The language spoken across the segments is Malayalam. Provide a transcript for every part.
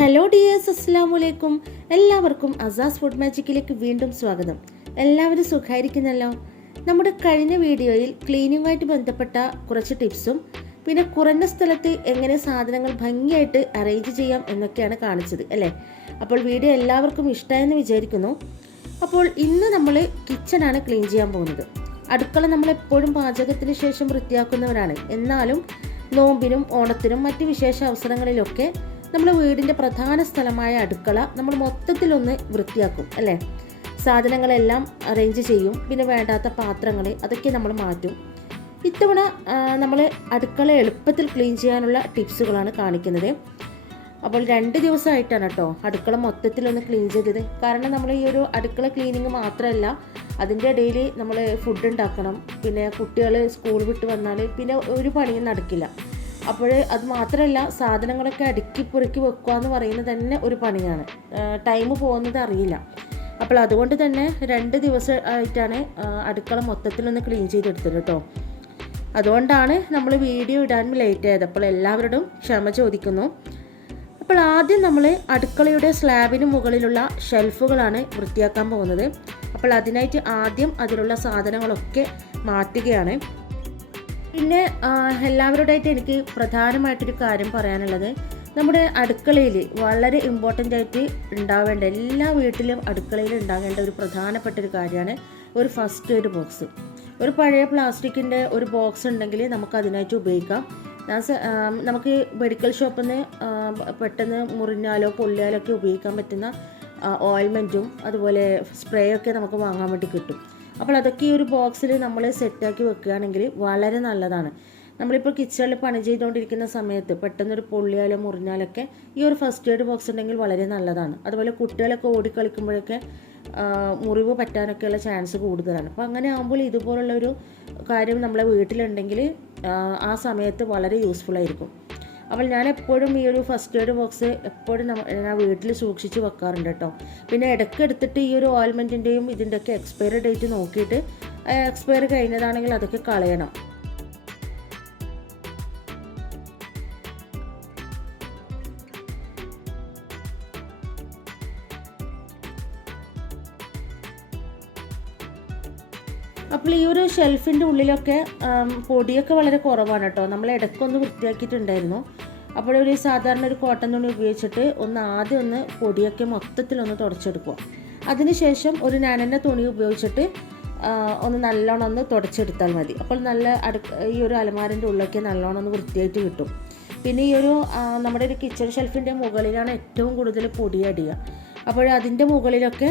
ഹലോ ഡിയേഴ്സ് അസ്സാം വലൈക്കും എല്ലാവർക്കും അസാസ് ഫുഡ് മാജിക്കിലേക്ക് വീണ്ടും സ്വാഗതം. എല്ലാവരും സുഖമായിരിക്കുന്നല്ലോ? നമ്മുടെ കഴിഞ്ഞ വീഡിയോയിൽ ക്ലീനിങ്ങുമായിട്ട് ബന്ധപ്പെട്ട കുറച്ച് ടിപ്സും പിന്നെ കുറഞ്ഞ സ്ഥലത്ത് എങ്ങനെ സാധനങ്ങൾ ഭംഗിയായിട്ട് അറേഞ്ച് ചെയ്യാം എന്നൊക്കെയാണ് കാണിച്ചത് അല്ലേ? അപ്പോൾ വീഡിയോ എല്ലാവർക്കും ഇഷ്ടമായെന്ന് വിചാരിക്കുന്നു. അപ്പോൾ ഇന്ന് നമ്മൾ കിച്ചണാണ് ക്ലീൻ ചെയ്യാൻ പോകുന്നത്. അടുക്കള നമ്മൾ എപ്പോഴും പാചകത്തിന് ശേഷം വൃത്തിയാക്കുന്നവരാണ്. എന്നാലും നോമ്പിനും ഓണത്തിനും മറ്റ് വിശേഷ അവസരങ്ങളിലൊക്കെ നമ്മുടെ വീടിന്റെ പ്രധാന സ്ഥലമായ അടുക്കള നമ്മൾ മൊത്തത്തിലൊന്ന് വൃത്തിയാക്കും അല്ലേ? സാധനങ്ങളെല്ലാം അറേഞ്ച് ചെയ്യും. പിന്നെ വേണ്ടാത്ത പാത്രങ്ങൾ അതൊക്കെ നമ്മൾ മാറ്റും. ഇത്തവണ നമ്മൾ അടുക്കള എളുപ്പത്തിൽ ക്ലീൻ ചെയ്യാനുള്ള ടിപ്സുകളാണ് കാണിക്കുന്നത്. അപ്പോൾ രണ്ട് ദിവസമായിട്ടാണ് കേട്ടോ അടുക്കള മൊത്തത്തിലൊന്ന് ക്ലീൻ ചെയ്തത്. കാരണം നമ്മൾ ഈ ഒരു അടുക്കള ക്ലീനിങ് മാത്രമല്ല അതിന്റെ ഇടയിൽ നമ്മൾ ഫുഡ് ഉണ്ടാക്കണം. പിന്നെ കുട്ടികൾ സ്കൂൾ വിട്ട് വന്നാൽ പിന്നെ ഒരു പണിയും നടക്കില്ല. അപ്പോൾ അത് മാത്രമല്ല സാധനങ്ങളൊക്കെ അടുക്കി പൊറുക്കി വെക്കുക എന്ന് പറയുന്നത് തന്നെ ഒരു പണിയാണ്. ടൈം പോകുന്നത് അറിയില്ല. അപ്പോൾ അതുകൊണ്ട് തന്നെ രണ്ട് ദിവസം ആയിട്ടാണ് അടുക്കള മൊത്തത്തിലൊന്ന് ക്ലീൻ ചെയ്തെടുത്തത് കേട്ടോ. അതുകൊണ്ടാണ് നമ്മൾ വീഡിയോ ഇടാൻ ലേറ്റ് ആയത്. അപ്പോൾ എല്ലാവരോടും ക്ഷമ ചോദിക്കുന്നു. അപ്പോൾ ആദ്യം നമ്മൾ അടുക്കളയുടെ സ്ലാബിന് മുകളിലുള്ള ഷെൽഫുകളാണ് വൃത്തിയാക്കാൻ പോകുന്നത്. അപ്പോൾ അതിനായിട്ട് ആദ്യം അതിലുള്ള സാധനങ്ങളൊക്കെ മാറ്റുകയാണ്. പിന്നെ എല്ലാവരോടായിട്ട് എനിക്ക് പ്രധാനമായിട്ടൊരു കാര്യം പറയാനുള്ളത്. നമ്മുടെ അടുക്കളയിൽ വളരെ ഇമ്പോർട്ടന്റ് ആയിട്ട് ഉണ്ടാവേണ്ട എല്ലാ വീട്ടിലും അടുക്കളയിൽ ഉണ്ടാകേണ്ട ഒരു പ്രധാനപ്പെട്ട ഒരു കാര്യമാണ് ഒരു ഫസ്റ്റ് എയ്ഡ് ബോക്സ് ഒരു പഴയ പ്ലാസ്റ്റിക്കിന്റെ ഒരു ബോക്സ് ഉണ്ടെങ്കിൽ നമുക്ക് അതിനായിട്ട് ഉപയോഗിക്കാം. നമുക്ക് മെഡിക്കൽ ഷോപ്പിൽ നിന്ന് പെട്ടെന്ന് മുറിഞ്ഞാലോ പൊള്ളിയാലോ ഒക്കെ ഉപയോഗിക്കാൻ പറ്റുന്ന ഓയിൽമെന്റും അതുപോലെ സ്പ്രേ ഒക്കെ നമുക്ക് വാങ്ങാൻ വേണ്ടി കിട്ടും. അപ്പോൾ അതൊക്കെ ഈ ഒരു ബോക്സിൽ നമ്മൾ സെറ്റാക്കി വെക്കുകയാണെങ്കിൽ വളരെ നല്ലതാണ്. നമ്മളിപ്പോൾ കിച്ചണിൽ പണി ചെയ്തുകൊണ്ടിരിക്കുന്ന സമയത്ത് പെട്ടെന്നൊരു പൊള്ളിയാലോ മുറിഞ്ഞാലൊക്കെ ഈ ഒരു ഫസ്റ്റ് എയ്ഡ് ബോക്സ് ഉണ്ടെങ്കിൽ വളരെ നല്ലതാണ്. അതുപോലെ കുട്ടികളൊക്കെ ഓടിക്കളിക്കുമ്പോഴൊക്കെ മുറിവ് പറ്റാനൊക്കെയുള്ള ചാൻസ് കൂടുതലാണ്. അപ്പോൾ അങ്ങനെ ആകുമ്പോൾ ഇതുപോലുള്ള ഒരു കാര്യം നമ്മളെ വീട്ടിലുണ്ടെങ്കിൽ ആ സമയത്ത് വളരെ യൂസ്ഫുൾ ആയിരിക്കും. അപ്പോൾ ഞാൻ എപ്പോഴും ഈ ഒരു ഫസ്റ്റ് എയ്ഡ് ബോക്സ് എപ്പോഴും ഞാൻ വീട്ടിൽ സൂക്ഷിച്ച് വെക്കാറുണ്ട് കേട്ടോ പിന്നെ ഇടയ്ക്ക് എടുത്തിട്ട് ഈ ഒരു ഓയിൽമെന്റിന്റെയും ഇതിന്റെയൊക്കെ എക്സ്പയറി ഡേറ്റ് നോക്കിയിട്ട് എക്സ്പയറി കഴിഞ്ഞതാണെങ്കിൽ അതൊക്കെ കളയണം. അപ്പോൾ ഈ ഒരു ഷെൽഫിന്റെ ഉള്ളിലൊക്കെ പൊടിയൊക്കെ വളരെ കുറവാണ് കേട്ടോ. നമ്മൾ ഇടയ്ക്കൊന്ന് വൃത്തിയാക്കിയിട്ടുണ്ടായിരുന്നു. അപ്പോൾ ഒരു സാധാരണ ഒരു കോട്ടൺ തുണി ഉപയോഗിച്ചിട്ട് ഒന്ന് ആദ്യം ഒന്ന് പൊടിയൊക്കെ മൊത്തത്തിലൊന്ന് തുടച്ചെടുക്കുക. അതിനുശേഷം ഒരു നനഞ്ഞ തുണി ഉപയോഗിച്ചിട്ട് ഒന്ന് നല്ലോണം ഒന്ന് തുടച്ചെടുത്താൽ മതി. അപ്പോൾ നല്ല അടു ഈ ഒരു അലമാരിന്റെ ഉള്ളിലൊക്കെ നല്ലോണം ഒന്ന് വൃത്തിയായിട്ട് കിട്ടും. പിന്നെ ഈ ഒരു നമ്മുടെ ഒരു കിച്ചൺ ഷെൽഫിന്റെ മുകളിലാണ് ഏറ്റവും കൂടുതൽ പൊടി അടിയുക. അപ്പോൾ അതിന്റെ മുകളിലൊക്കെ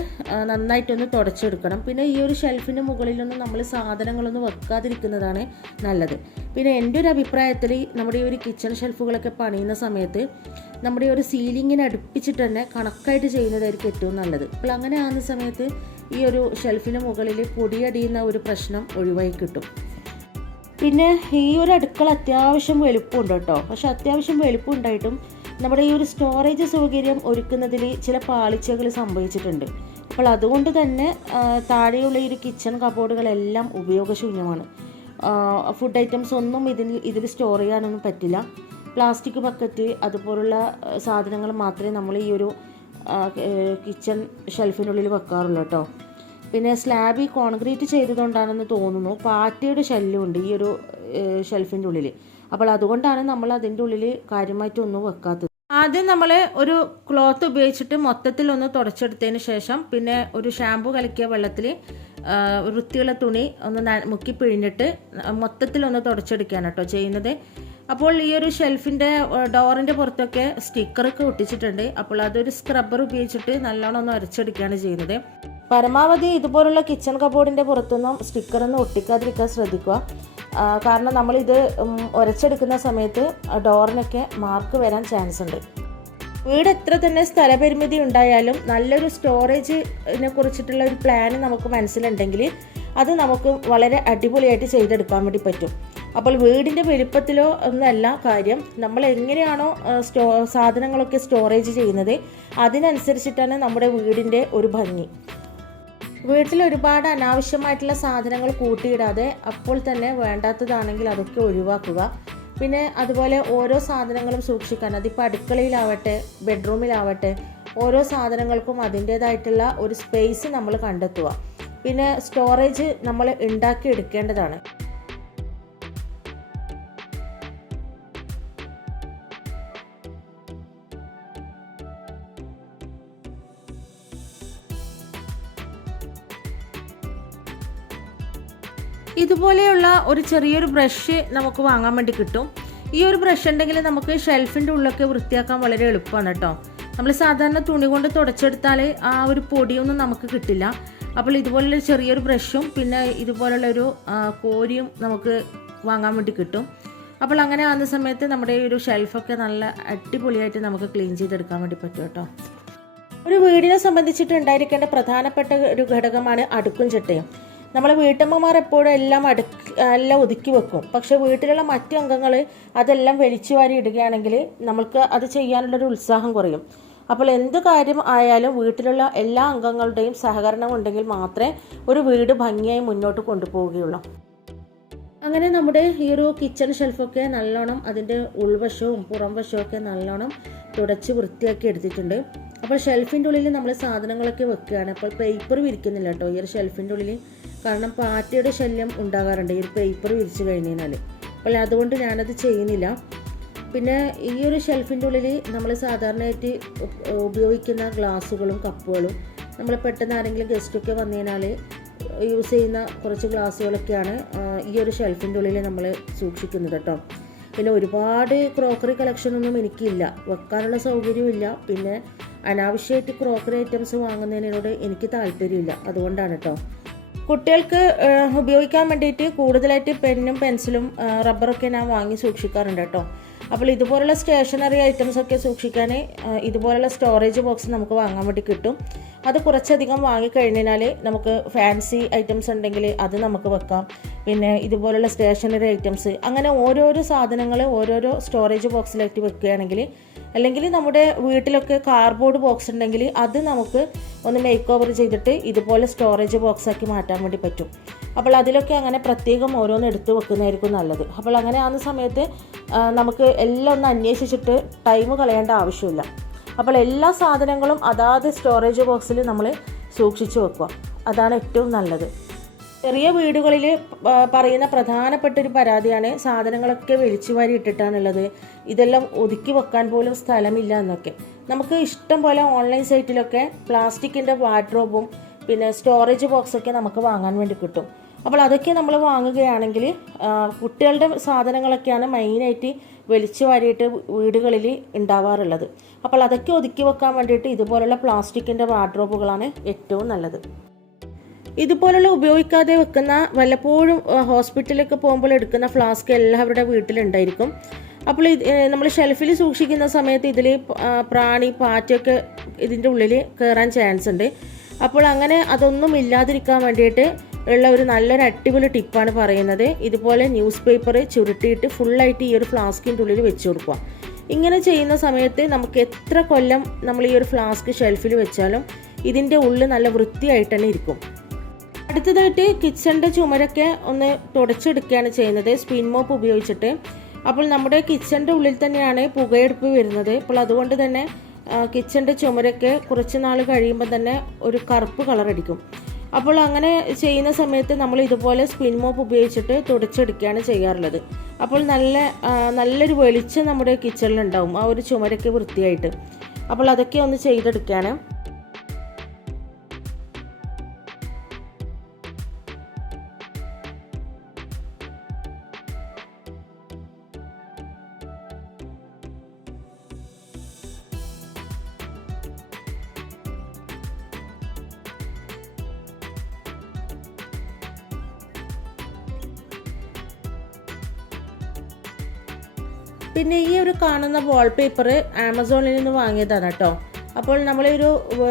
നന്നായിട്ടൊന്ന് തുടച്ചെടുക്കണം. പിന്നെ ഈ ഒരു ഷെൽഫിന്റെ മുകളിലൊന്നും നമ്മൾ സാധനങ്ങളൊന്നും വെക്കാതിരിക്കുന്നതാണ് നല്ലത്. പിന്നെ എന്റെ ഒരു അഭിപ്രായത്തിൽ നമ്മുടെ ഈ ഒരു കിച്ചൺ ഷെൽഫുകളൊക്കെ പണിയുന്ന സമയത്ത് നമ്മുടെ ഒരു സീലിങ്ങിനെ അടുപ്പിച്ചിട്ട് തന്നെ കണക്കായിട്ട് ചെയ്യുന്നതായിരിക്കും ഏറ്റവും നല്ലത്. അപ്പോൾ അങ്ങനെ ആകുന്ന സമയത്ത് ഈ ഒരു ഷെൽഫിന് മുകളിൽ പൊടിയടിയുന്ന ഒരു പ്രശ്നം ഒഴിവായി കിട്ടും. പിന്നെ ഈ ഒരു അടുക്കള അത്യാവശ്യം വലുപ്പമുണ്ട് കേട്ടോ. പക്ഷെ അത്യാവശ്യം വലുപ്പം ഉണ്ടായിട്ടും നമ്മുടെ ഈ ഒരു സ്റ്റോറേജ് സൗകര്യം ഒരുക്കുന്നതിൽ ചില പാളിച്ചകൾ സംഭവിച്ചിട്ടുണ്ട്. അപ്പോൾ അതുകൊണ്ട് തന്നെ താഴെയുള്ള ഈ ഒരു കിച്ചൺ കബോർഡുകളെല്ലാം ഉപയോഗശൂന്യമാണ്. ഫുഡ് ഐറ്റംസ് ഒന്നും ഇതിൽ ഇതിൽ സ്റ്റോർ ചെയ്യാനൊന്നും പറ്റില്ല. പ്ലാസ്റ്റിക് ബക്കറ്റ് അതുപോലുള്ള സാധനങ്ങൾ മാത്രമേ നമ്മൾ ഈ ഒരു കിച്ചൺ ഷെൽഫിനുള്ളിൽ വെക്കാറുള്ളൂ കേട്ടോ. പിന്നെ സ്ലാബ് ഈ കോൺക്രീറ്റ് ചെയ്തതുകൊണ്ടാണെന്ന് തോന്നുന്നു പാറ്റയുടെ ശല്യമുണ്ട് ഈ ഒരു ഷെൽഫിന്റെ ഉള്ളിൽ അപ്പോൾ അതുകൊണ്ടാണ് നമ്മൾ അതിന്റെ ഉള്ളിൽ കാര്യമായിട്ടൊന്നും വെക്കാത്തത്. ആദ്യം നമ്മൾ ഒരു ക്ലോത്ത് ഉപയോഗിച്ചിട്ട് മൊത്തത്തിൽ ഒന്ന് തുടച്ചെടുത്തതിന് ശേഷം പിന്നെ ഒരു ഷാമ്പു കലക്കിയ വെള്ളത്തിൽ വൃത്തിയുള്ള തുണി ഒന്ന് മുക്കി പിഴിഞ്ഞിട്ട് മൊത്തത്തിൽ ഒന്ന് തുടച്ചെടുക്കുകയാണ് കേട്ടോ ചെയ്യുന്നത്. അപ്പോൾ ഈ ഒരു ഷെൽഫിന്റെ ഡോറിന്റെ പുറത്തൊക്കെ സ്റ്റിക്കറൊക്കെ ഒട്ടിച്ചിട്ടുണ്ട്. അപ്പോൾ അതൊരു സ്ക്രബ്ബർ ഉപയോഗിച്ചിട്ട് നല്ലോണം ഒന്ന് അരച്ചെടുക്കുകയാണ് ചെയ്യുന്നത്. പരമാവധി ഇതുപോലുള്ള കിച്ചൺ കബോർഡിന്റെ പുറത്തൊന്നും സ്റ്റിക്കറൊന്നും ഒട്ടിക്കാതിരിക്കാൻ ശ്രദ്ധിക്കുക. കാരണം നമ്മളിത് ഉരച്ചെടുക്കുന്ന സമയത്ത് ഡോറിനൊക്കെ മാർക്ക് വരാൻ ചാൻസ് ഉണ്ട്. വീട് എത്ര തന്നെ സ്ഥലപരിമിതി ഉണ്ടായാലും നല്ലൊരു സ്റ്റോറേജിനെ കുറിച്ചിട്ടുള്ള ഒരു പ്ലാൻ നമുക്ക് മനസ്സിലുണ്ടെങ്കിൽ അത് നമുക്ക് വളരെ അടിപൊളിയായിട്ട് ചെയ്തെടുക്കാൻ വേണ്ടി പറ്റും. അപ്പോൾ വീടിന്റെ വലുപ്പത്തിലോ ഒന്നല്ല കാര്യം നമ്മൾ എങ്ങനെയാണോ സ്റ്റോ സാധനങ്ങളൊക്കെ സ്റ്റോറേജ് ചെയ്യുന്നത് അതിനനുസരിച്ചിട്ടാണ് നമ്മുടെ വീടിന്റെ ഒരു ഭംഗി. വീട്ടിൽ ഒരുപാട് അനാവശ്യമായിട്ടുള്ള സാധനങ്ങൾ കൂട്ടിയിടാതെ അപ്പോൾ തന്നെ വേണ്ടാത്തതാണെങ്കിൽ അതൊക്കെ ഒഴിവാക്കുക. പിന്നെ അതുപോലെ ഓരോ സാധനങ്ങളും സൂക്ഷിക്കാൻ അതിപ്പോൾ അടുക്കളയിലാവട്ടെ ബെഡ്റൂമിലാവട്ടെ ഓരോ സാധനങ്ങൾക്കും അതിന്റേതായിട്ടുള്ള ഒരു സ്പേസ് നമ്മൾ കണ്ടെത്തുക. പിന്നെ സ്റ്റോറേജ് നമ്മൾ ഉണ്ടാക്കി ഇതുപോലെയുള്ള ഒരു ചെറിയൊരു ബ്രഷ് നമുക്ക് വാങ്ങാൻ വേണ്ടി കിട്ടും. ഈ ഒരു ബ്രഷ് ഉണ്ടെങ്കിൽ നമുക്ക് ഷെൽഫിന്റെ ഉള്ളൊക്കെ വൃത്തിയാക്കാൻ വളരെ എളുപ്പമാണ് കേട്ടോ നമ്മൾ സാധാരണ തുണി കൊണ്ട് തുടച്ചെടുത്താൽ ആ ഒരു പൊടിയൊന്നും നമുക്ക് കിട്ടില്ല. അപ്പോൾ ഇതുപോലുള്ള ചെറിയൊരു ബ്രഷും പിന്നെ ഇതുപോലുള്ളൊരു കോരിയും നമുക്ക് വാങ്ങാൻ വേണ്ടി കിട്ടും. അപ്പോൾ അങ്ങനെ ആകുന്ന സമയത്ത് നമ്മുടെ ഈ ഒരു ഷെൽഫൊക്കെ നല്ല അടിപൊളിയായിട്ട് നമുക്ക് ക്ലീൻ ചെയ്തെടുക്കാൻ വേണ്ടി പറ്റും കേട്ടോ ഒരു വീടിനെ സംബന്ധിച്ചിട്ട് ഉണ്ടായിരിക്കേണ്ട പ്രധാനപ്പെട്ട ഒരു ഘടകമാണ് അടുക്കും ചിട്ടയും. നമ്മളെ വീട്ടമ്മമാർ എപ്പോഴും എല്ലാം അടുക്ക് എല്ലാം ഒതുക്കി വെക്കും. പക്ഷെ വീട്ടിലുള്ള മറ്റു അംഗങ്ങൾ അതെല്ലാം വലിച്ചു വാരി ഇടുകയാണെങ്കിൽ നമ്മൾക്ക് അത് ചെയ്യാനുള്ളൊരു ഉത്സാഹം കുറയും. അപ്പോൾ എന്ത് കാര്യം ആയാലും വീട്ടിലുള്ള എല്ലാ അംഗങ്ങളുടെയും സഹകരണം ഉണ്ടെങ്കിൽ മാത്രമേ ഒരു വീട് ഭംഗിയായി മുന്നോട്ട് കൊണ്ടുപോവുകയുള്ളൂ. അങ്ങനെ നമ്മുടെ ഈ ഒരു കിച്ചൺ ഷെൽഫൊക്കെ നല്ലോണം അതിന്റെ ഉൾവശവും പുറംവശവും ഒക്കെ നല്ലോണം തുടച്ച് വൃത്തിയാക്കി എടുത്തിട്ടുണ്ട്. അപ്പോൾ ഷെൽഫിന്റെ ഉള്ളിൽ നമ്മൾ സാധനങ്ങളൊക്കെ വെക്കുകയാണ്. അപ്പോൾ പേപ്പർ വിരിക്കുന്നില്ല കേട്ടോ. ഈ ഒരു ഷെൽഫിന്റെ ഉള്ളിൽ കാരണം പാറ്റയുടെ ശല്യം ഉണ്ടാകാറുണ്ട്. ഈ ഒരു പേപ്പർ വിരിച്ചു കഴിഞ്ഞ് കഴിഞ്ഞാൽ അപ്പോൾ അതുകൊണ്ട് ഞാനത് ചെയ്യുന്നില്ല. പിന്നെ ഈ ഒരു ഷെൽഫിന്റെ ഉള്ളിൽ നമ്മൾ സാധാരണയായിട്ട് ഉപയോഗിക്കുന്ന ഗ്ലാസ്സുകളും കപ്പുകളും നമ്മൾ പെട്ടെന്ന് ആരെങ്കിലും ഗസ്റ്റൊക്കെ വന്നു കഴിഞ്ഞാൽ യൂസ് ചെയ്യുന്ന കുറച്ച് ഗ്ലാസ്സുകളൊക്കെയാണ് ഈ ഒരു ഷെൽഫിന്റെ ഉള്ളിൽ നമ്മൾ സൂക്ഷിക്കുന്നത് കേട്ടോ. പിന്നെ ഒരുപാട് ക്രോക്കറി കളക്ഷനൊന്നും എനിക്കില്ല. വെക്കാനുള്ള സൗകര്യമില്ല. പിന്നെ അനാവശ്യമായിട്ട് ക്രോക്കറി ഐറ്റംസ് വാങ്ങുന്നതിനോട് എനിക്ക് താല്പര്യമില്ല. അതുകൊണ്ടാണ് കേട്ടോ കുട്ടികൾക്ക് ഉപയോഗിക്കാൻ വേണ്ടിയിട്ട് കൂടുതലായിട്ട് പെന്നും പെൻസിലും റബ്ബറൊക്കെ ഞാൻ വാങ്ങി സൂക്ഷിക്കാറുണ്ട് കേട്ടോ അപ്പോൾ ഇതുപോലുള്ള സ്റ്റേഷനറി ഐറ്റംസ് ഒക്കെ സൂക്ഷിക്കാൻ ഇതുപോലുള്ള സ്റ്റോറേജ് ബോക്സ് നമുക്ക് വാങ്ങാൻ വേണ്ടി കിട്ടും. അത് കുറച്ചധികം വാങ്ങിക്കഴിഞ്ഞാൽ നമുക്ക് ഫാൻസി ഐറ്റംസ് ഉണ്ടെങ്കിൽ അത് നമുക്ക് വെക്കാം. പിന്നെ ഇതുപോലുള്ള സ്റ്റേഷനറി ഐറ്റംസ് അങ്ങനെ ഓരോരോ സാധനങ്ങൾ ഓരോരോ സ്റ്റോറേജ് ബോക്സിലായിട്ട് വെക്കുകയാണെങ്കിൽ അല്ലെങ്കിൽ നമ്മുടെ വീട്ടിലൊക്കെ കാർഡ്ബോർഡ് ബോക്സ് ഉണ്ടെങ്കിൽ അത് നമുക്ക് ഒന്ന് മേക്ക് ഓവർ ചെയ്തിട്ട് ഇതുപോലെ സ്റ്റോറേജ് ബോക്സ് ആക്കി മാറ്റാൻ വേണ്ടി പറ്റും. അപ്പോൾ അതിലൊക്കെ അങ്ങനെ പ്രത്യേകം ഓരോന്ന് എടുത്ത് വെക്കുന്നതായിരിക്കും നല്ലത്. അപ്പോൾ അങ്ങനെ ആകുന്ന സമയത്ത് നമുക്ക് എല്ലാം ഒന്ന് അന്വേഷിച്ചിട്ട് ടൈം കളയേണ്ട ആവശ്യമില്ല. അപ്പോൾ എല്ലാ സാധനങ്ങളും അതാത് സ്റ്റോറേജ് ബോക്സിൽ നമ്മൾ സൂക്ഷിച്ചു വെക്കുക. അതാണ് ഏറ്റവും നല്ലത്. ചെറിയ വീടുകളിൽ പറയുന്ന പ്രധാനപ്പെട്ട ഒരു പരാതിയാണ് സാധനങ്ങളൊക്കെ വെളിച്ചു വാരി ഇട്ടിട്ടാണുള്ളത്. ഇതെല്ലാം ഒതുക്കി വെക്കാൻ പോലും സ്ഥലമില്ല എന്നൊക്കെ. നമുക്ക് ഇഷ്ടം പോലെ ഓൺലൈൻ സൈറ്റിലൊക്കെ പ്ലാസ്റ്റിക്കിന്റെ വാർഡ്രോബും പിന്നെ സ്റ്റോറേജ് ബോക്സൊക്കെ നമുക്ക് വാങ്ങാൻ വേണ്ടി കിട്ടും. അപ്പോൾ അതൊക്കെ നമ്മൾ വാങ്ങുകയാണെങ്കിൽ കുട്ടികളുടെ സാധനങ്ങളൊക്കെയാണ് മെയിനായിട്ട് വെളിച്ചു വാരിയിട്ട് വീടുകളിൽ ഉണ്ടാവാറുള്ളത്. അപ്പോൾ അതൊക്കെ ഒതുക്കി വെക്കാൻ വേണ്ടിയിട്ട് ഇതുപോലുള്ള പ്ലാസ്റ്റിക്കിന്റെ വാർഡ്രോബുകളാണ് ഏറ്റവും നല്ലത്. ഇതുപോലുള്ള ഉപയോഗിക്കാതെ വെക്കുന്ന വല്ലപ്പോഴും ഹോസ്പിറ്റലിലൊക്കെ പോകുമ്പോൾ എടുക്കുന്ന ഫ്ലാസ്ക് എല്ലാവരുടെ വീട്ടിലുണ്ടായിരിക്കും. അപ്പോൾ ഇത് നമ്മൾ ഷെൽഫിൽ സൂക്ഷിക്കുന്ന സമയത്ത് ഇതിൽ പ്രാണി പാറ്റയൊക്കെ ഇതിന്റെ ഉള്ളിൽ കയറാൻ ചാൻസ് ഉണ്ട്. അപ്പോൾ അങ്ങനെ അതൊന്നും ഇല്ലാതിരിക്കാൻ വേണ്ടിയിട്ട് ഉള്ള ഒരു നല്ലൊരു അടിപൊളി ടിപ്പാണ് പറയുന്നത്. ഇതുപോലെ ന്യൂസ് പേപ്പർ ചുരുട്ടിയിട്ട് ഫുള്ളായിട്ട് ഈ ഒരു ഫ്ലാസ്കിന്റെ ഉള്ളിൽ വെച്ച് കൊടുക്കുക. ഇങ്ങനെ ചെയ്യുന്ന സമയത്ത് നമുക്ക് എത്ര കൊല്ലം നമ്മൾ ഈ ഒരു ഫ്ലാസ്ക് ഷെൽഫിൽ വെച്ചാലും ഇതിന്റെ ഉള്ളിൽ നല്ല വൃത്തിയായിട്ട് തന്നെ ഇരിക്കും. അടുത്തതായിട്ട് കിച്ചണിന്റെ ചുമരൊക്കെ ഒന്ന് തുടച്ചെടുക്കുകയാണ് ചെയ്യുന്നത്. സ്പിൻ മോപ്പ് ഉപയോഗിച്ചിട്ട്. അപ്പോൾ നമ്മുടെ കിച്ചണിന്റെ ഉള്ളിൽ തന്നെയാണ് പുകയെടുപ്പ് വരുന്നത്. അപ്പോൾ അതുകൊണ്ട് തന്നെ കിച്ചണിന്റെ ചുമരൊക്കെ കുറച്ച് നാൾ കഴിയുമ്പോൾ തന്നെ ഒരു കറുപ്പ് കളറടിക്കും അപ്പോൾ അങ്ങനെ ചെയ്യുന്ന സമയത്ത് നമ്മൾ ഇതുപോലെ സ്പിൻ മോപ്പ് ഉപയോഗിച്ചിട്ട് തുടച്ചെടുക്കുകയാണ് ചെയ്യാറുള്ളത്. അപ്പോൾ നല്ല നല്ലൊരു വെളിച്ചം നമ്മുടെ കിച്ചണിലുണ്ടാവും ആ ഒരു ചുമരൊക്കെ വൃത്തിയായിട്ട്. അപ്പോൾ അതൊക്കെ ഒന്ന് ചെയ്തെടുക്കുകയാണ്. പിന്നെ ഈ ഒരു കാണുന്ന വാൾപേപ്പർ ആമസോണിൽ നിന്ന് വാങ്ങിയതാണ് കേട്ടോ. അപ്പോൾ നമ്മളൊരു ഒരു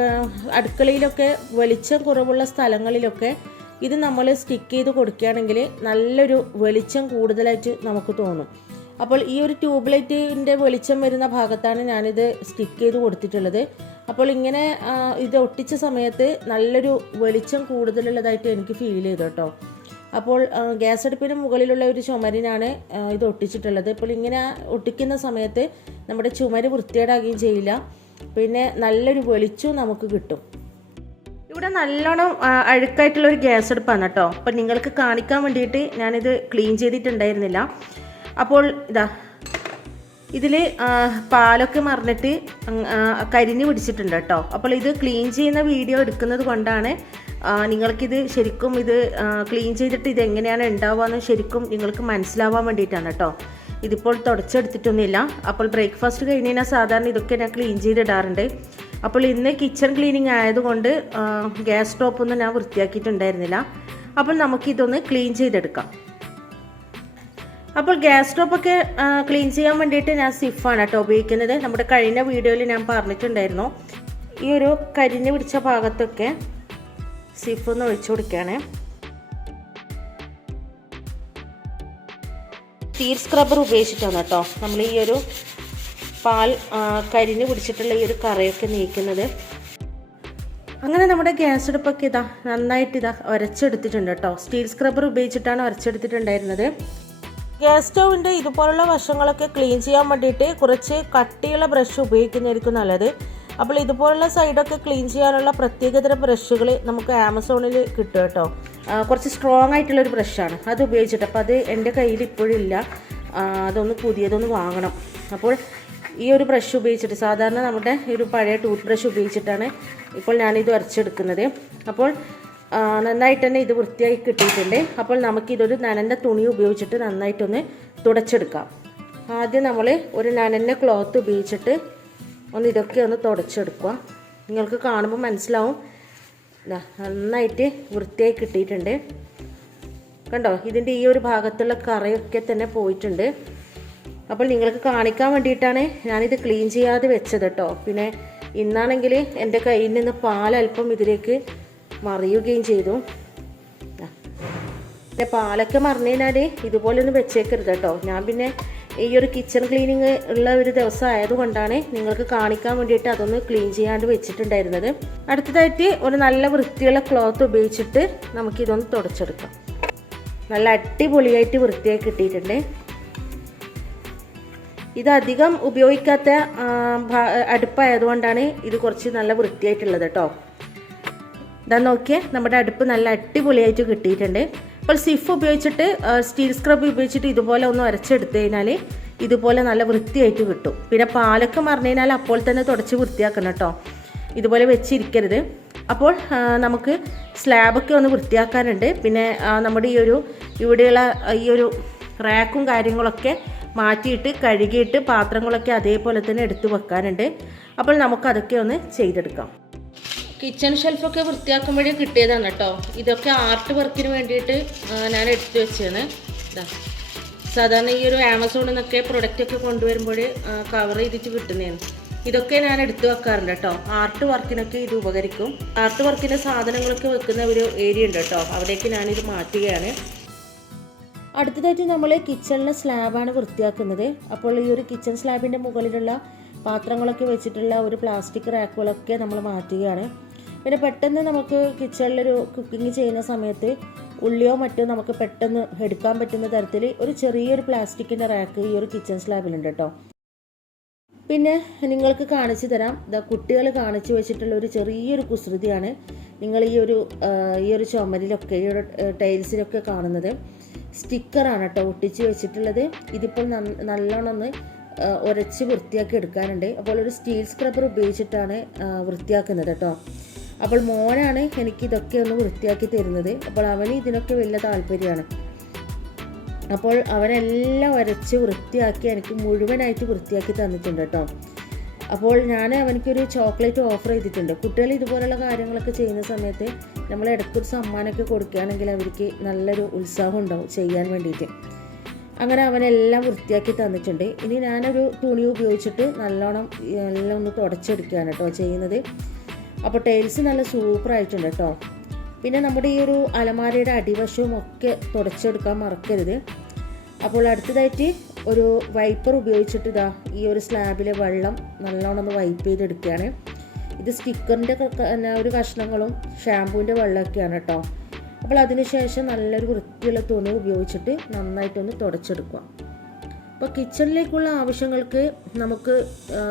അടുക്കളയിലൊക്കെ വെളിച്ചം കുറവുള്ള സ്ഥലങ്ങളിലൊക്കെ ഇത് നമ്മൾ സ്റ്റിക്ക് ചെയ്ത് കൊടുക്കുകയാണെങ്കിൽ നല്ലൊരു വെളിച്ചം കൂടുതലായിട്ട് നമുക്ക് തോന്നും. അപ്പോൾ ഈ ഒരു ട്യൂബ് ലൈറ്റിന്റെ വെളിച്ചം വരുന്ന ഭാഗത്താണ് ഞാനിത് സ്റ്റിക്ക് ചെയ്ത് കൊടുത്തിട്ടുള്ളത്. അപ്പോൾ ഇങ്ങനെ ഇത് ഒട്ടിച്ച സമയത്ത് നല്ലൊരു വെളിച്ചം കൂടുതലുള്ളതായിട്ട് എനിക്ക് ഫീൽ ചെയ്തു കേട്ടോ. അപ്പോൾ ഗ്യാസ് അടുപ്പിന് മുകളിലുള്ള ഒരു ചുമരിനാണ് ഇത് ഒട്ടിച്ചിട്ടുള്ളത്. ഇപ്പോൾ ഇങ്ങനെ ഒട്ടിക്കുന്ന സമയത്ത് നമ്മുടെ ചുമര് വൃത്തികേടാകുകയും ചെയ്യില്ല. പിന്നെ നല്ലൊരു വെളിച്ചവും നമുക്ക് കിട്ടും. ഇവിടെ നല്ലോണം അഴുക്കായിട്ടുള്ള ഒരു ഗ്യാസ് അടുപ്പാണ് കേട്ടോ. അപ്പം നിങ്ങൾക്ക് കാണിക്കാൻ വേണ്ടിയിട്ട് ഞാനിത് ക്ലീൻ ചെയ്തിട്ടുണ്ടായിരുന്നില്ല. അപ്പോൾ ഇതാ ഇതിൽ പാലൊക്കെ മറിഞ്ഞിട്ട് കരിഞ്ഞ് പിടിച്ചിട്ടുണ്ട് കേട്ടോ. അപ്പോൾ ഇത് ക്ലീൻ ചെയ്യുന്ന വീഡിയോ എടുക്കുന്നത് കൊണ്ടാണ് നിങ്ങൾക്കിത് ശരിക്കും ഇത് ക്ലീൻ ചെയ്തിട്ട് ഇത് എങ്ങനെയാണ് ഉണ്ടാവുകയെന്ന് ശരിക്കും നിങ്ങൾക്ക് മനസ്സിലാവാൻ വേണ്ടിയിട്ടാണ് കേട്ടോ ഇതിപ്പോൾ തുടച്ചെടുത്തിട്ടൊന്നുമില്ല. അപ്പോൾ ബ്രേക്ക്ഫാസ്റ്റ് കഴിഞ്ഞ് കഴിഞ്ഞാൽ സാധാരണ ഇതൊക്കെ ഞാൻ ക്ലീൻ ചെയ്തിടാറുണ്ട്. അപ്പോൾ ഇന്ന് കിച്ചൺ ക്ലീനിങ് ആയതുകൊണ്ട് ഗ്യാസ് സ്റ്റോപ്പൊന്നും ഞാൻ വൃത്തിയാക്കിയിട്ടുണ്ടായിരുന്നില്ല. അപ്പോൾ നമുക്കിതൊന്ന് ക്ലീൻ ചെയ്തെടുക്കാം. അപ്പോൾ ഗ്യാസ് സ്റ്റോപ്പൊക്കെ ക്ലീൻ ചെയ്യാൻ വേണ്ടിയിട്ട് ഞാൻ സിഫാണ് കേട്ടോ ഉപയോഗിക്കുന്നത്. നമ്മുടെ കഴിഞ്ഞ വീഡിയോയിൽ ഞാൻ പറഞ്ഞിട്ടുണ്ടായിരുന്നു. ഈ ഒരു കരിഞ്ഞ് പിടിച്ച ഭാഗത്തൊക്കെ സിഫ് ഒന്ന് ഒഴിച്ചു കൊടുക്കുകയാണ്. തീർ സ്ക്രബർ ഉപയോഗിച്ചിട്ടാണ് കേട്ടോ നമ്മൾ ഈ ഒരു പാൽ കരിഞ്ഞ് പിടിച്ചിട്ടുള്ള ഈ ഒരു കറിയൊക്കെ നീക്കുന്നത്. അങ്ങനെ നമ്മുടെ ഗ്യാസ് അടുപ്പൊക്കെ ഇതാ നന്നായിട്ട് ഇതാ ഉരച്ചെടുത്തിട്ടുണ്ട് കേട്ടോ. സ്റ്റീൽ സ്ക്രബ്ബർ ഉപയോഗിച്ചിട്ടാണ് ഉരച്ചെടുത്തിട്ടുണ്ടായിരുന്നത് ഗ്യാസ് സ്റ്റൗവിന്റെ ഇതുപോലുള്ള വശങ്ങളൊക്കെ ക്ലീൻ ചെയ്യാൻ വേണ്ടിയിട്ട് കുറച്ച് കട്ടിയുള്ള ബ്രഷ് ഉപയോഗിക്കുന്നതായിരിക്കും നല്ലത്. അപ്പോൾ ഇതുപോലുള്ള സൈഡൊക്കെ ക്ലീൻ ചെയ്യാനുള്ള പ്രത്യേകതരം ബ്രഷുകൾ നമുക്ക് ആമസോണിൽ കിട്ടും കേട്ടോ. കുറച്ച് സ്ട്രോങ് ആയിട്ടുള്ളൊരു ബ്രഷാണ് അത് ഉപയോഗിച്ചിട്ട്. അപ്പോൾ അത് എന്റെ കയ്യിൽ ഇപ്പോഴും ഇല്ല. അതൊന്ന് പുതിയതൊന്ന് വാങ്ങണം. അപ്പോൾ ഈ ഒരു ബ്രഷ് ഉപയോഗിച്ചിട്ട് സാധാരണ നമ്മുടെ ഒരു പഴയ ടൂത്ത് ബ്രഷ് ഉപയോഗിച്ചിട്ടാണ് ഇപ്പോൾ ഞാനിത് വരച്ചെടുക്കുന്നത്. അപ്പോൾ നന്നായിട്ട് തന്നെ ഇത് വൃത്തിയായി കിട്ടിയിട്ടുണ്ട്. അപ്പോൾ നമുക്കിതൊരു നനഞ്ഞ തുണി ഉപയോഗിച്ചിട്ട് നന്നായിട്ടൊന്ന് തുടച്ചെടുക്കാം. ആദ്യം നമ്മൾ ഒരു നനഞ്ഞ ക്ലോത്ത് ഉപയോഗിച്ചിട്ട് ഒന്ന് ഇതൊക്കെ ഒന്ന് തുടച്ചെടുക്കുക. നിങ്ങൾക്ക് കാണുമ്പോൾ മനസ്സിലാവും. നന്നായിട്ട് വൃത്തിയായി കിട്ടിയിട്ടുണ്ട്. കണ്ടോ? ഇതിന്റെ ഈ ഒരു ഭാഗത്തുള്ള കറയൊക്കെ തന്നെ പോയിട്ടുണ്ട്. അപ്പോൾ നിങ്ങൾക്ക് കാണിക്കാൻ വേണ്ടിയിട്ടാണ് ഞാനിത് ക്ലീൻ ചെയ്യാതെ വെച്ചത് കേട്ടോ. പിന്നെ ഇന്നാണെങ്കിൽ എന്റെ കയ്യിൽ നിന്ന് പാലല്പം ഇതിലേക്ക് മറിയുകയും ചെയ്തു. പിന്നെ പാലൊക്കെ മറിഞ്ഞു കഴിഞ്ഞാൽ ഇതുപോലെ ഒന്ന് വെച്ചേക്കരുത് കേട്ടോ. ഞാൻ പിന്നെ ഈ ഒരു കിച്ചൺ ക്ലീനിങ് ഉള്ള ഒരു ദിവസം ആയതുകൊണ്ടാണ് നിങ്ങൾക്ക് കാണിക്കാൻ വേണ്ടിയിട്ട് അതൊന്ന് ക്ലീൻ ചെയ്യാണ്ട് വെച്ചിട്ടുണ്ടായിരുന്നത്. അടുത്തതായിട്ട് ഒരു നല്ല വൃത്തിയുള്ള ക്ലോത്ത് ഉപയോഗിച്ചിട്ട് നമുക്കിതൊന്ന് തുടച്ചെടുക്കാം. നല്ല അടിപൊളിയായിട്ട് വൃത്തിയായി കിട്ടിയിട്ടുണ്ട്. ഇത് അധികം ഉപയോഗിക്കാത്ത അടുപ്പായതുകൊണ്ടാണ് ഇത് കുറച്ച് നല്ല വൃത്തിയായിട്ടുള്ളത് കേട്ടോ. ഇതാ നോക്കിയേ നമ്മുടെ അടുപ്പ് നല്ല അടിപൊളിയായിട്ട് കിട്ടിയിട്ടുണ്ട്. അപ്പോൾ സിഫ് ഉപയോഗിച്ചിട്ട് സ്റ്റീൽ സ്ക്രബ് ഉപയോഗിച്ചിട്ട് ഇതുപോലെ ഒന്ന് ഉരച്ചെടുത്ത് കഴിഞ്ഞാൽ ഇതുപോലെ നല്ല വൃത്തിയായിട്ട് കിട്ടും. പിന്നെ പാലൊക്കെ മറിഞ്ഞു കഴിഞ്ഞാൽ അപ്പോൾ തന്നെ തുടച്ച് വൃത്തിയാക്കണം കേട്ടോ. ഇതുപോലെ വെച്ചിരിക്കരുത്. അപ്പോൾ നമുക്ക് സ്ലാബൊക്കെ ഒന്ന് വൃത്തിയാക്കാനുണ്ട്. പിന്നെ നമ്മുടെ ഈ ഒരു ഇവിടെയുള്ള ഈ ഒരു റാക്കും കാര്യങ്ങളൊക്കെ മാറ്റിയിട്ട് കഴുകിയിട്ട് പാത്രങ്ങളൊക്കെ അതേപോലെ തന്നെ എടുത്തു വെക്കാനുണ്ട്. അപ്പോൾ നമുക്കതൊക്കെ ഒന്ന് ചെയ്തെടുക്കാം. കിച്ചൺ ഷെൽഫൊക്കെ വൃത്തിയാക്കുമ്പോഴേ കിട്ടിയതാണ് കേട്ടോ. ഇതൊക്കെ ആർട്ട് വർക്കിന് വേണ്ടിയിട്ട് ഞാൻ എടുത്തു വെച്ചതാണ് ഇതാ സാധാരണ ഈ ഒരു ആമസോണിൽ നിന്നൊക്കെ പ്രൊഡക്റ്റ് ഒക്കെ കൊണ്ടുവരുമ്പോൾ കവർ ചെയ്തിട്ട് കിട്ടുന്നതാണ്. ഇതൊക്കെ ഞാൻ എടുത്തു വെക്കാറുണ്ട് കേട്ടോ. ആർട്ട് വർക്കിനൊക്കെ ഇത് ഉപകരിക്കും. ആർട്ട് വർക്കിന്റെ സാധനങ്ങളൊക്കെ വെക്കുന്ന ഒരു ഏരിയ ഉണ്ട് കേട്ടോ. അവിടേക്ക് ഞാനിത് മാറ്റുകയാണ്. അടുത്തതായിട്ട് നമ്മൾ കിച്ചണിലെ സ്ലാബാണ് വൃത്തിയാക്കുന്നത്. അപ്പോൾ ഈ ഒരു കിച്ചൺ സ്ലാബിന്റെ മുകളിലുള്ള പാത്രങ്ങളൊക്കെ വെച്ചിട്ടുള്ള ഒരു പ്ലാസ്റ്റിക് റാക്കുകളൊക്കെ നമ്മൾ മാറ്റുകയാണ്. പിന്നെ പെട്ടെന്ന് നമുക്ക് കിച്ചണിലൊരു കുക്കിംഗ് ചെയ്യുന്ന സമയത്ത് ഉള്ളിയോ മറ്റോ നമുക്ക് പെട്ടെന്ന് എടുക്കാൻ പറ്റുന്ന തരത്തിൽ ഒരു ചെറിയൊരു പ്ലാസ്റ്റിക്കിന്റെ റാക്ക് ഈ ഒരു കിച്ചൺ സ്ലാബിലുണ്ട് കേട്ടോ. പിന്നെ നിങ്ങൾക്ക് കാണിച്ചു തരാം. ഇതാ കുട്ടികൾ കാണിച്ചു വെച്ചിട്ടുള്ള ഒരു ചെറിയൊരു കുസൃതിയാണ് നിങ്ങൾ ഈ ഒരു ഈ ഒരു ചുമരിലൊക്കെ ഈ ഒരു ടൈൽസിലൊക്കെ കാണുന്നത്. സ്റ്റിക്കറാണ് കേട്ടോ ഒട്ടിച്ച് വെച്ചിട്ടുള്ളത്. ഇതിപ്പോൾ നല്ലോണം ഒന്ന് ഉരച്ച് വൃത്തിയാക്കി എടുക്കാനുണ്ട്. അപ്പോൾ ഒരു സ്റ്റീൽ സ്ക്രബ്ബർ ഉപയോഗിച്ചിട്ടാണ് വൃത്തിയാക്കുന്നത് കേട്ടോ. അപ്പോൾ മോനാണ് എനിക്ക് ഇതൊക്കെ ഒന്ന് വൃത്തിയാക്കി തരുന്നത്. അപ്പോൾ അവന് ഇതിനൊക്കെ വലിയ താല്പര്യമാണ്. അപ്പോൾ അവനെല്ലാം വരച്ച് വൃത്തിയാക്കി എനിക്ക് മുഴുവനായിട്ട് വൃത്തിയാക്കി തന്നിട്ടുണ്ട് കേട്ടോ. അപ്പോൾ ഞാൻ അവനക്കൊരു ചോക്ലേറ്റ് ഓഫർ ചെയ്തിട്ടുണ്ട്. കുട്ടികൾ ഇതുപോലുള്ള കാര്യങ്ങളൊക്കെ ചെയ്യുന്ന സമയത്ത് നമ്മൾ ഇടയ്ക്കൊരു സമ്മാനമൊക്കെ കൊടുക്കുകയാണെങ്കിൽ അവർക്ക് നല്ലൊരു ഉത്സാഹം ഉണ്ടാവും ചെയ്യാൻ വേണ്ടിയിട്ട്. അങ്ങനെ അവനെല്ലാം വൃത്തിയാക്കി തന്നിട്ടുണ്ട്. ഇനി ഞാനൊരു തുണി ഉപയോഗിച്ചിട്ട് നല്ലോണം എല്ലാം ഒന്ന് തുടച്ചെടുക്കുകയാണ് കേട്ടോ ചെയ്യുന്നത്. അപ്പോൾ ടൈൽസ് നല്ല സൂപ്പർ ആയിട്ടുണ്ട് കേട്ടോ. പിന്നെ നമ്മുടെ ഈ ഒരു അലമാരയുടെ അടിവശവും ഒക്കെ തുടച്ചെടുക്കാൻ മറക്കരുത്. അപ്പോൾ അടുത്തതായിട്ട് ഒരു വൈപ്പർ ഉപയോഗിച്ചിട്ട് ഇതാ ഈ ഒരു സ്ലാബിലെ വെള്ളം നല്ലോണം ഒന്ന് വൈപ്പ് ചെയ്തെടുക്കുകയാണ്. ഇത് സ്റ്റിക്കറിന്റെ ഒരു കഷ്ണങ്ങളും ഷാമ്പൂവിന്റെ വെള്ളമൊക്കെയാണ് കേട്ടോ. അപ്പോൾ അതിനുശേഷം നല്ലൊരു വൃത്തിയുള്ള തുണി ഉപയോഗിച്ചിട്ട് നന്നായിട്ടൊന്ന് തുടച്ചെടുക്കുക. അപ്പോൾ കിച്ചണിലേക്കുള്ള ആവശ്യങ്ങൾക്ക് നമുക്ക്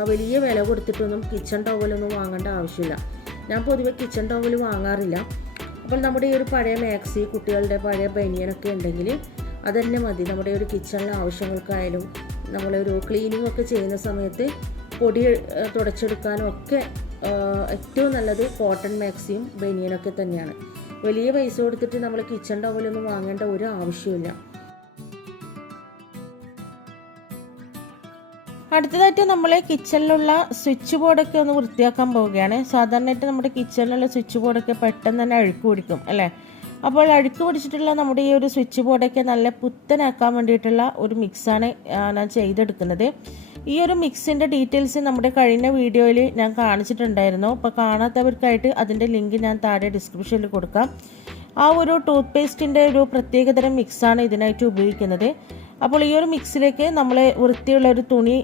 വലിയ വില കൊടുത്തിട്ടൊന്നും കിച്ചൺ ടവലൊന്നും വാങ്ങേണ്ട ആവശ്യമില്ല. ഞാൻ പൊതുവെ കിച്ചൺ ടവൽ വാങ്ങാറില്ല. അപ്പോൾ നമ്മുടെ ഈ ഒരു പഴയ മാക്സി കുട്ടികളുടെ പഴയ ബനിയനൊക്കെ ഉണ്ടെങ്കിൽ അതന്നെ മതി. നമ്മുടെ ഒരു കിച്ചണിലെ ആവശ്യങ്ങൾക്കായാലും നമ്മളൊരു ക്ലീനിങ് ഒക്കെ ചെയ്യുന്ന സമയത്ത് പൊടി തുടച്ചെടുക്കാനും ഒക്കെ ഏറ്റവും നല്ലത് കോട്ടൺ മാക്സിയും ബനിയനൊക്കെ തന്നെയാണ്. വലിയ പൈസ കൊടുത്തിട്ട് നമ്മൾ കിച്ചൺ ടവലൊന്നും വാങ്ങേണ്ട ഒരു ആവശ്യമില്ല അടുത്തതായിട്ട് നമ്മൾ കിച്ചണിലുള്ള സ്വിച്ച് ബോർഡൊക്കെ ഒന്ന് വൃത്തിയാക്കാൻ പോവുകയാണ്. സാധാരണയായിട്ട് നമ്മുടെ കിച്ചണിലുള്ള സ്വിച്ച് ബോർഡൊക്കെ പെട്ടെന്ന് തന്നെ അഴുക്ക് പിടിക്കും അല്ലേ? അപ്പോൾ അഴുക്ക് പിടിച്ചിട്ടുള്ള നമ്മുടെ ഈ ഒരു സ്വിച്ച് ബോർഡൊക്കെ നല്ല പുത്തനാക്കാൻ വേണ്ടിയിട്ടുള്ള ഒരു മിക്സാണ് ഞാൻ ചെയ്തെടുക്കുന്നത്. ഈ ഒരു മിക്സിന്റെ ഡീറ്റെയിൽസ് നമ്മുടെ കഴിഞ്ഞ വീഡിയോയിൽ ഞാൻ കാണിച്ചിട്ടുണ്ടായിരുന്നു. അപ്പോൾ കാണാത്തവർക്കായിട്ട് അതിന്റെ ലിങ്ക് ഞാൻ താഴെ ഡിസ്ക്രിപ്ഷനിൽ കൊടുക്കാം. ആ ഒരു ടൂത്ത് പേസ്റ്റിന്റെ ഒരു പ്രത്യേകതരം മിക്സാണ് ഇതിനായിട്ട് ഉപയോഗിക്കുന്നത്. അപ്പോൾ ഈ ഒരു മിക്സിലേക്ക് നമ്മൾ വൃത്തിയുള്ള ഒരു തുണി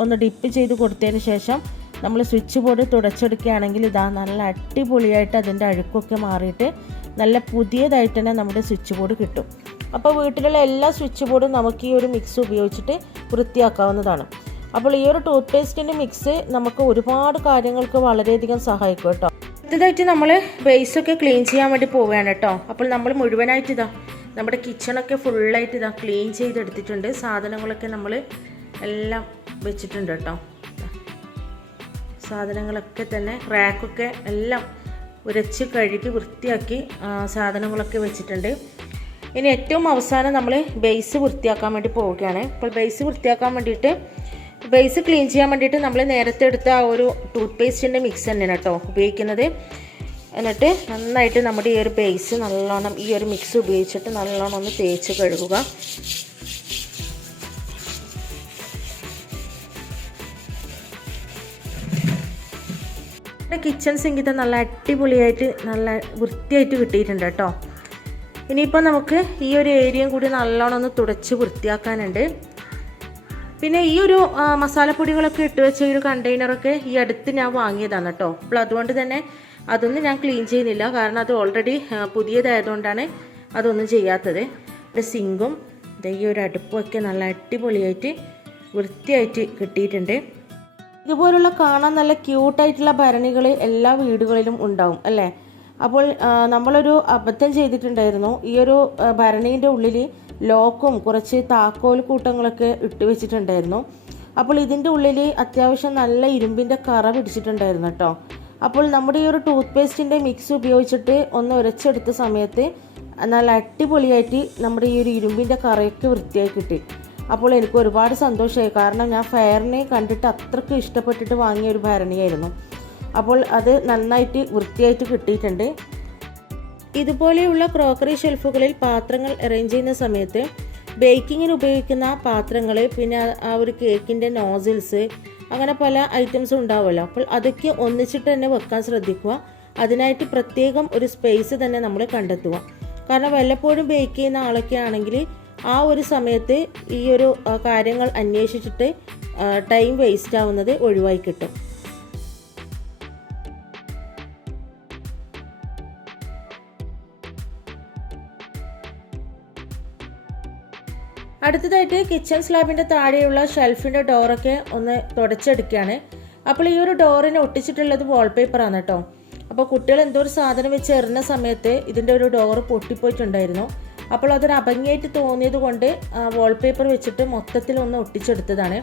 ഒന്ന് ഡിപ്പ് ചെയ്ത് കൊടുത്തതിന് ശേഷം നമ്മൾ സ്വിച്ച് ബോർഡ് തുടച്ചെടുക്കുകയാണെങ്കിൽ ഇതാ നല്ല അടിപൊളിയായിട്ട് അതിന്റെ അഴുക്കൊക്കെ മാറിയിട്ട് നല്ല പുതിയതായിട്ട് തന്നെ നമ്മുടെ സ്വിച്ച് ബോർഡ് കിട്ടും. അപ്പോൾ വീട്ടിലുള്ള എല്ലാ സ്വിച്ച് ബോർഡും നമുക്ക് ഈ ഒരു മിക്സ് ഉപയോഗിച്ചിട്ട് വൃത്തിയാക്കാവുന്നതാണ്. അപ്പോൾ ഈ ഒരു ടൂത്ത് പേസ്റ്റിന്റെ മിക്സ് നമുക്ക് ഒരുപാട് കാര്യങ്ങൾക്ക് വളരെയധികം സഹായിക്കും കേട്ടോ. അടുത്തതായിട്ട് നമ്മൾ ബേസൊക്കെ ക്ലീൻ ചെയ്യാൻ വേണ്ടി പോവുകയാണ് കേട്ടോ. അപ്പോൾ നമ്മൾ മുഴുവനായിട്ട് ഇതാ നമ്മുടെ കിച്ചണൊക്കെ ഫുള്ളായിട്ട് ഇതാ ക്ലീൻ ചെയ്തെടുത്തിട്ടുണ്ട്. സാധനങ്ങളൊക്കെ നമ്മൾ എല്ലാം വെച്ചിട്ടുണ്ട് കേട്ടോ. സാധനങ്ങളൊക്കെ തന്നെ റാക്കൊക്കെ എല്ലാം ഉരച്ച് കഴുകി വൃത്തിയാക്കി സാധനങ്ങളൊക്കെ വെച്ചിട്ടുണ്ട്. ഇനി ഏറ്റവും അവസാനം നമ്മൾ ബേസ് വൃത്തിയാക്കാൻ വേണ്ടി പോവുകയാണ്. അപ്പോൾ ബേസ് വൃത്തിയാക്കാൻ വേണ്ടിയിട്ട് ബേസ് ക്ലീൻ ചെയ്യാൻ വേണ്ടിയിട്ട് നമ്മൾ നേരത്തെ എടുത്ത ആ ഒരു ടൂത്ത് പേസ്റ്റിന്റെ മിക്സ് തന്നെയാണ് കേട്ടോ ഉപയോഗിക്കുന്നത്. എന്നിട്ട് നന്നായിട്ട് നമ്മുടെ ഈ ഒരു ബേസ് നല്ലോണം ഈ ഒരു മിക്സ് ഉപയോഗിച്ചിട്ട് നല്ലോണം ഒന്ന് തേച്ച് കഴുകുക. നമ്മുടെ കിച്ചൺ സിങ്കിത്തെ നല്ല അടിപൊളിയായിട്ട് നല്ല വൃത്തിയായിട്ട് കിട്ടിയിട്ടുണ്ട് കേട്ടോ. ഇനിയിപ്പോൾ നമുക്ക് ഈ ഒരു ഏരിയയും കൂടി നല്ലോണം ഒന്ന് തുടച്ച് വൃത്തിയാക്കാനുണ്ട്. പിന്നെ ഈ ഒരു മസാലപ്പൊടികളൊക്കെ ഇട്ട് വെച്ച ഒരു കണ്ടെയ്നറൊക്കെ ഈ അടുത്ത് ഞാൻ വാങ്ങിയതാണ് കേട്ടോ. അപ്പോൾ അതുകൊണ്ട് തന്നെ അതൊന്നും ഞാൻ ക്ലീൻ ചെയ്യുന്നില്ല. കാരണം അത് ഓൾറെഡി പുതിയതായതുകൊണ്ടാണ് അതൊന്നും ചെയ്യാത്തത്. ഇവിടെ സിങ്കും ഈ ഒരു അടുപ്പൊക്കെ നല്ല അടിപൊളിയായിട്ട് വൃത്തിയായിട്ട് കിട്ടിയിട്ടുണ്ട്. ഇതുപോലുള്ള കാണാൻ നല്ല ക്യൂട്ടായിട്ടുള്ള ഭരണികൾ എല്ലാ വീടുകളിലും ഉണ്ടാവും അല്ലേ? അപ്പോൾ നമ്മളൊരു അബദ്ധം ചെയ്തിട്ടുണ്ടായിരുന്നു. ഈ ഒരു ഭരണീന്റെ ഉള്ളിൽ ലോക്കും കുറച്ച് താക്കോൽ കൂട്ടങ്ങളൊക്കെ ഇട്ട് വെച്ചിട്ടുണ്ടായിരുന്നു. അപ്പോൾ ഇതിന്റെ ഉള്ളിൽ അത്യാവശ്യം നല്ല ഇരുമ്പിന്റെ കറ പിടിച്ചിട്ടുണ്ടായിരുന്നു കേട്ടോ. അപ്പോൾ നമ്മുടെ ഈ ഒരു ടൂത്ത് പേസ്റ്റിന്റെ മിക്സ് ഉപയോഗിച്ചിട്ട് ഒന്ന് ഉരച്ചെടുത്ത സമയത്ത് നല്ല അടിപൊളിയായിട്ട് നമ്മുടെ ഈ ഒരു ഇരുമ്പിന്റെ കറയൊക്കെ വൃത്തിയായി കിട്ടി. അപ്പോൾ എനിക്ക് ഒരുപാട് സന്തോഷമായി. കാരണം ഞാൻ ഫയറിനെ കണ്ടിട്ട് അത്രയ്ക്ക് ഇഷ്ടപ്പെട്ടിട്ട് വാങ്ങിയ ഒരു ഭരണിയായിരുന്നു. അപ്പോൾ അത് നന്നായിട്ട് വൃത്തിയായിട്ട് കിട്ടിയിട്ടുണ്ട്. ഇതുപോലെയുള്ള ക്രോക്കറി ഷെൽഫുകളിൽ പാത്രങ്ങൾ അറേഞ്ച് ചെയ്യുന്ന സമയത്ത് ബേക്കിങ്ങിന് ഉപയോഗിക്കുന്ന പാത്രങ്ങൾ പിന്നെ ആ- ഒരു കേക്കിന്റെ നോസിൽസ് അങ്ങനെ പല ഐറ്റംസും ഉണ്ടാവുമല്ലോ. അപ്പോൾ അതൊക്കെ ഒന്നിച്ചിട്ട് തന്നെ വെക്കാൻ ശ്രദ്ധിക്കുക. അതിനായിട്ട് പ്രത്യേകം ഒരു സ്പേസ് തന്നെ നമ്മൾ കണ്ടെത്തുക. കാരണം വല്ലപ്പോഴും ബേക്ക് ചെയ്യുന്ന ആളൊക്കെ ആണെങ്കിൽ ആ ഒരു സമയത്ത് ഈ ഒരു കാര്യങ്ങൾ അന്വേഷിച്ചിട്ട് ടൈം വേസ്റ്റ് ആവുന്നത് ഒഴിവായി കിട്ടും. അടുത്തതായിട്ട് കിച്ചൺ സ്ലാബിന്റെ താഴെയുള്ള ഷെൽഫിന്റെ ഡോറൊക്കെ ഒന്ന് തുടച്ചെടുക്കുകയാണ്. അപ്പോൾ ഈ ഒരു ഡോറിന് ഒട്ടിച്ചിട്ടുള്ളത് വാൾപേപ്പറാണ് കേട്ടോ. അപ്പോൾ കുട്ടികൾ എന്തോ ഒരു സാധനം വെച്ച് എറിഞ്ഞ സമയത്ത് ഇതിന്റെ ഒരു ഡോറ് പൊട്ടിപ്പോയിട്ടുണ്ടായിരുന്നു. അപ്പോൾ അതൊരു അഭംഗിയായിട്ട് തോന്നിയത് കൊണ്ട് വാൾപേപ്പർ വെച്ചിട്ട് മൊത്തത്തിൽ ഒന്ന് ഒട്ടിച്ചെടുത്തതാണ്.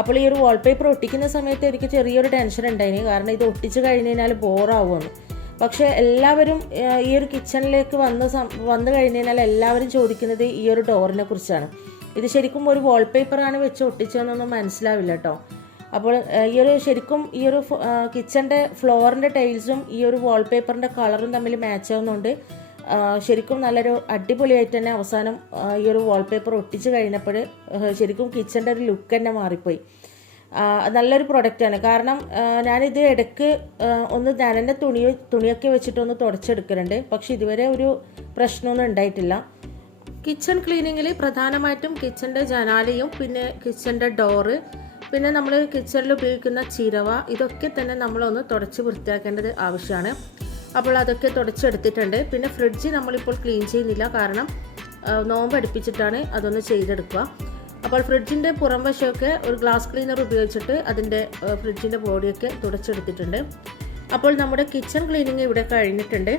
അപ്പോൾ ഈ ഒരു വാൾപേപ്പർ ഒട്ടിക്കുന്ന സമയത്ത് എനിക്ക് ചെറിയൊരു ടെൻഷൻ ഉണ്ടായിന്. കാരണം ഇത് ഒട്ടിച്ച് കഴിഞ്ഞ് കഴിഞ്ഞാൽ ബോറാവുമെന്ന് പക്ഷേ എല്ലാവരും ഈ ഒരു കിച്ചണിലേക്ക് വന്ന് വന്നു കഴിഞ്ഞ് കഴിഞ്ഞാൽ എല്ലാവരും ചോദിക്കുന്നത് ഈ ഒരു ഡോറിനെ കുറിച്ചാണ്. ഇത് ശരിക്കും ഒരു വാൾപേപ്പറാണ് വെച്ച് ഒട്ടിച്ചതെന്നൊന്നും മനസ്സിലാവില്ല കേട്ടോ അപ്പോൾ ഈ ഒരു ശരിക്കും ഈ ഒരു കിച്ചന്റെ ഫ്ലോറിന്റെ ടൈൽസും ഈ ഒരു വാൾപേപ്പറിന്റെ കളറും തമ്മിൽ മാച്ച് ആവുന്നുണ്ട് ശരിക്കും നല്ലൊരു അടിപൊളിയായിട്ട് തന്നെ അവസാനം ഈ ഒരു വാൾപേപ്പർ ഒട്ടിച്ച് കഴിഞ്ഞപ്പോൾ ശരിക്കും കിച്ചന്റെ ഒരു ലുക്ക് തന്നെ മാറിപ്പോയി. നല്ലൊരു പ്രൊഡക്റ്റാണ് കാരണം ഞാനിത് ഇടയ്ക്ക് ഒന്ന് നനന്റെ തുണി തുണിയൊക്കെ വെച്ചിട്ടൊന്ന് തുടച്ചെടുക്കലുണ്ട്. പക്ഷെ ഇതുവരെ ഒരു പ്രശ്നമൊന്നും ഉണ്ടായിട്ടില്ല. കിച്ചൺ ക്ലീനിങ്ങിൽ പ്രധാനമായിട്ടും കിച്ചന്റെ ജനാലയും പിന്നെ കിച്ചന്റെ ഡോറ് പിന്നെ നമ്മൾ കിച്ചണിൽ ഉപയോഗിക്കുന്ന ചിരവ ഇതൊക്കെ തന്നെ നമ്മളൊന്ന് തുടച്ച് വൃത്തിയാക്കേണ്ടത് ആവശ്യമാണ് അപ്പോൾ അതൊക്കെ തുടച്ചെടുത്തിട്ടുണ്ട്. പിന്നെ ഫ്രിഡ്ജ് നമ്മളിപ്പോൾ ക്ലീൻ ചെയ്യുന്നില്ല. കാരണം നോമ്പ് അടുപ്പിച്ചിട്ടാണ് അതൊന്ന് ചെയ്തെടുക്കുക. അപ്പോൾ ഫ്രിഡ്ജിന്റെ പുറം വശമൊക്കെ ഒരു ഗ്ലാസ് ക്ലീനർ ഉപയോഗിച്ചിട്ട് അതിന്റെ ഫ്രിഡ്ജിന്റെ ബോഡിയൊക്കെ തുടച്ചെടുത്തിട്ടുണ്ട്. അപ്പോൾ നമ്മുടെ കിച്ചൺ ക്ലീനിങ് ഇവിടെ കഴിഞ്ഞിട്ടുണ്ട്.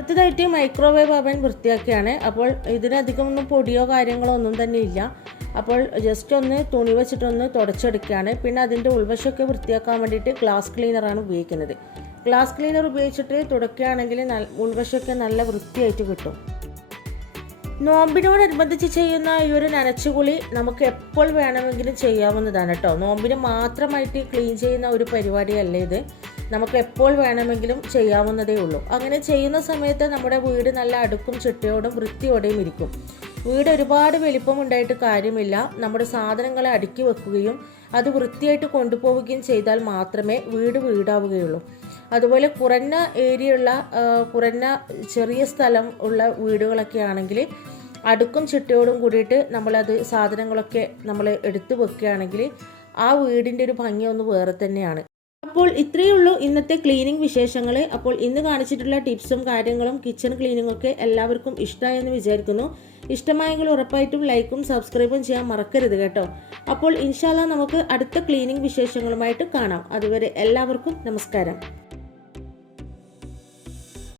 അടുത്തതായിട്ട് മൈക്രോവേവ് അവൻ വൃത്തിയാക്കിയാണ്. അപ്പോൾ ഇതിനധികം ഒന്നും പൊടിയോ കാര്യങ്ങളോ ഒന്നും തന്നെ ഇല്ല. അപ്പോൾ ജസ്റ്റ് ഒന്ന് തുണി വെച്ചിട്ടൊന്ന് തുടച്ചെടുക്കുകയാണ്. പിന്നെ അതിന്റെ ഉൾവശമൊക്കെ വൃത്തിയാക്കാൻ വേണ്ടിയിട്ട് ഗ്ലാസ് ക്ലീനറാണ് ഉപയോഗിക്കുന്നത്. ഗ്ലാസ് ക്ലീനർ ഉപയോഗിച്ചിട്ട് തുടക്കുകയാണെങ്കിൽ നല്ല ഉൾവശമൊക്കെ നല്ല വൃത്തിയായിട്ട് കിട്ടും. നോമ്പിനോടനുബന്ധിച്ച് ചെയ്യുന്ന ഈ ഒരു നനച്ചുകുളി നമുക്ക് എപ്പോൾ വേണമെങ്കിലും ചെയ്യാവുന്നതാണ് കേട്ടോ. നോമ്പിന് മാത്രമായിട്ട് ക്ലീൻ ചെയ്യുന്ന ഒരു പരിപാടിയല്ല ഇത്. നമുക്ക് എപ്പോൾ വേണമെങ്കിലും ചെയ്യാവുന്നതേ ഉള്ളൂ. അങ്ങനെ ചെയ്യുന്ന സമയത്ത് നമ്മുടെ വീട് നല്ല അടുക്കും ചിട്ടയോടും വൃത്തിയോടെയും ഇരിക്കും. വീട് ഒരുപാട് വലിപ്പം ഉണ്ടായിട്ട് കാര്യമില്ല. നമ്മുടെ സാധനങ്ങളെ അടുക്കി വെക്കുകയും അത് വൃത്തിയായിട്ട് കൊണ്ടുപോവുകയും ചെയ്താൽ മാത്രമേ വീട് വീടാവുകയുള്ളൂ. അതുപോലെ കുറഞ്ഞ ഏരിയയുള്ള കുറഞ്ഞ ചെറിയ സ്ഥലം ഉള്ള വീടുകളൊക്കെ ആണെങ്കിൽ അടുക്കും ചിട്ടയോടും കൂടിയിട്ട് നമ്മളത് സാധനങ്ങളൊക്കെ നമ്മൾ എടുത്തു വെക്കുകയാണെങ്കിൽ ആ വീടിന്റെ ഒരു ഭംഗി ഒന്ന് വേറെ തന്നെയാണ്. അപ്പോൾ ഇത്രയേ ഉള്ളൂ ഇന്നത്തെ ക്ലീനിങ് വിശേഷങ്ങൾ അപ്പോൾ ഇന്ന് കാണിച്ചിട്ടുള്ള ടിപ്സും കാര്യങ്ങളും കിച്ചൺ ക്ലീനിങ്ങും ഒക്കെ എല്ലാവർക്കും ഇഷ്ടമായെന്ന് വിചാരിക്കുന്നു. ഇഷ്ടമായെങ്കിൽ ഉറപ്പായിട്ടും ലൈക്കും സബ്സ്ക്രൈബും ചെയ്യാൻ മറക്കരുത് കേട്ടോ. അപ്പോൾ ഇൻഷാല്ല നമുക്ക് അടുത്ത ക്ലീനിങ് വിശേഷങ്ങളുമായിട്ട് കാണാം. അതുവരെ എല്ലാവർക്കും നമസ്കാരം.